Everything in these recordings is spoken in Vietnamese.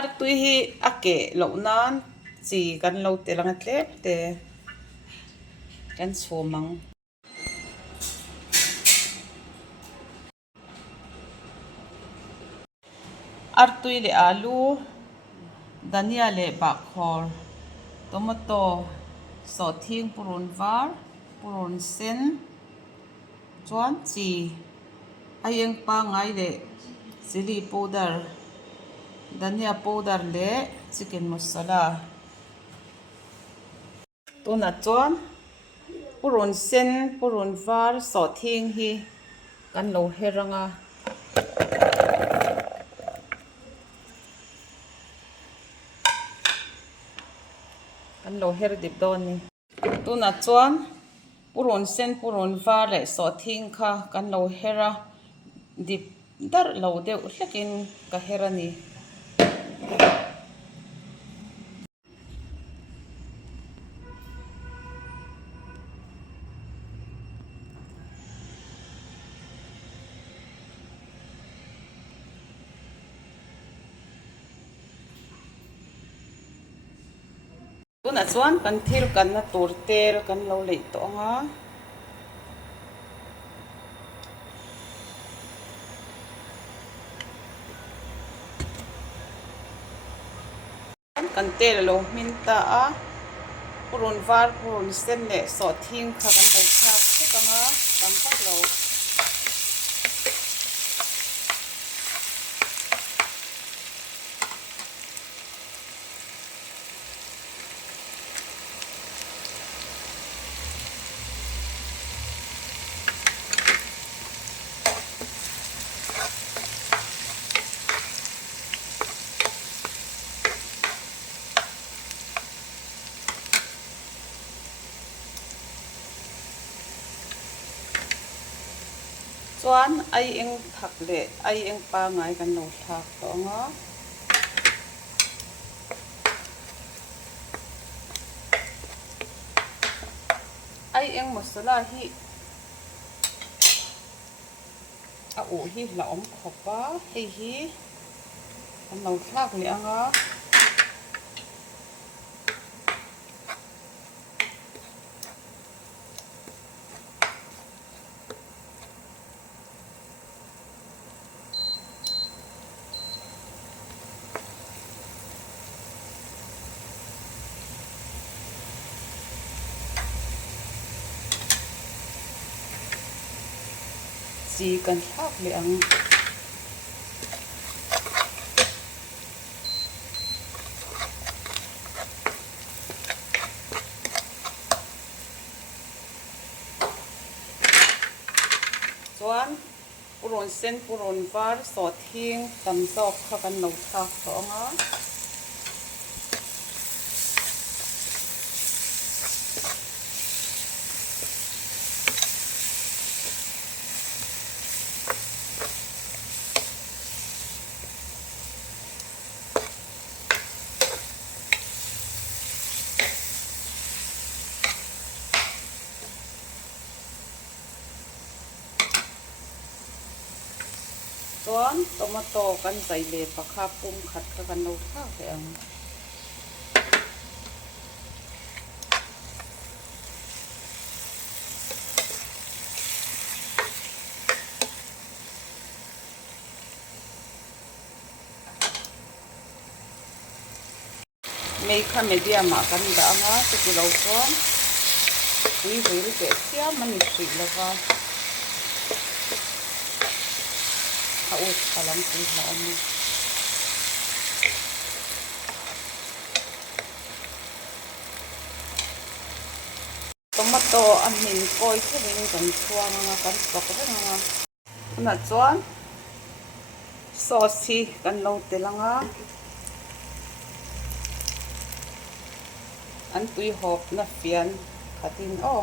Artui hi ake lo nan chi kan lo te lang tlep te kan chomang Artui le alu dania le bakhor tomato so thing purun var purun sen chuan chi ayeng pa ngai le chili powder dania powder le chicken masala tuna chuan purun sen purun var so thing hi kan lo heranga kan lo her dip don ni tuna chuan purun sen purun var le so thing kha kan lo hera dip dar lo deuh hlekin ka herani tuna chuan kan thil kan na tur tel kan lo lei to anga kan tel lo min ta a purun var purun sen le so thing kha kan lo thak anga tam tak lo chuan ai eng thak le ai eng pa ngai kan lo thak to anga ai eng masala hi a u hi la om khopa hei hi kan lo thak le anga chi kan thak le ang chuan purun sen purun var so thing tam zawk kha kan lo thak to anga chuan tomato kan zai le pakha pum khat kha kan lo thak le ang mei kha medium ma kan da anga chu lo chuan ui vil ke sia mani hri lova a ut alam tin la ani tomato a min koi thewin kan chuang anga kan tok renga na chuan sauce hi kan lo telanga an tui hop na fian khatin o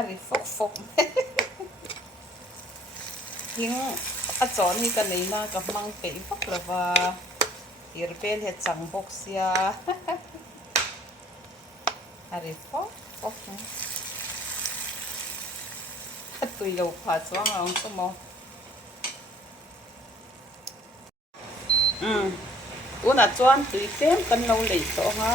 ari phok phok hing a chon hi ka nei na ka mang pe phok lova hirbel he chang box ya ari phok phok Artui lo pha chuang ang ko mo una chuan tui tem kan lo lei so ha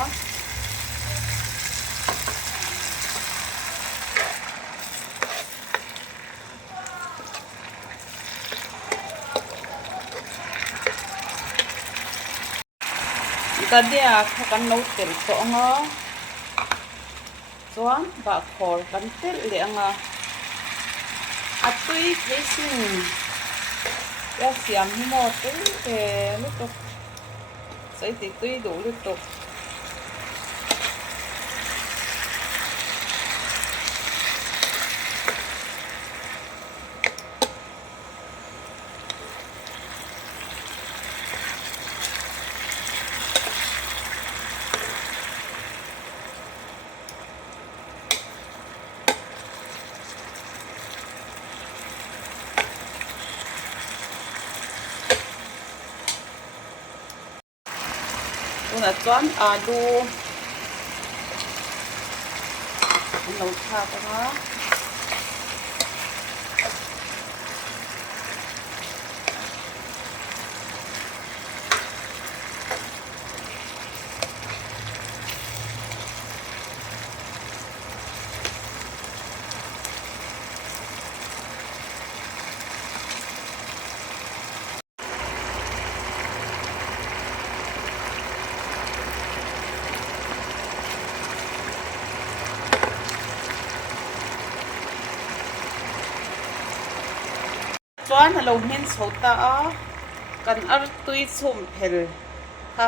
ta dia kan lo tel so nga chuan ba khor kan tel le anga Artui facing ya siam hi mo te lutuk sai ti tui đủ lutuk una chuan alu nấu tha ka nga chuan lo hin chhota a kan Artui chhum phel ha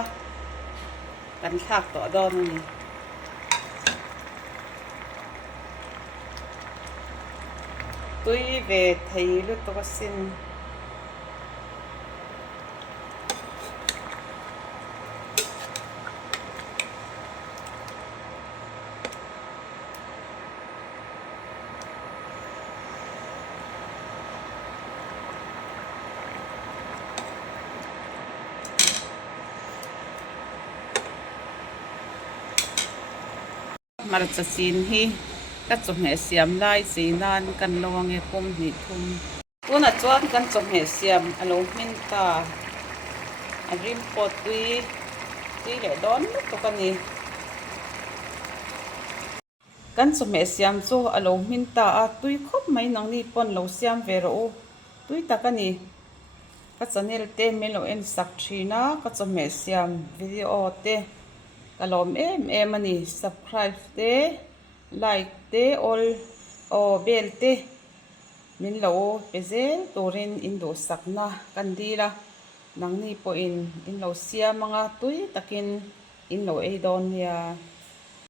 kan thak to don ni tui ve thei lu to sin mar cha chin hi ka chu nge siam lai chi nan kan lawang e pum ni thum una chuan kan chu nge siam alo min ta arim pot tui le don to kan ni kan chu nge siam chu alo min ta a tui khop mai nang ni pon lo siam ve ro tui ta kan ni ka channel te melo en sak thina ka chu nge siam video te kalom em ani subscribe te like te all bell te min lo pezel turin in do sakna kandila nangni po in lo siam mga tui takin in lo e don ya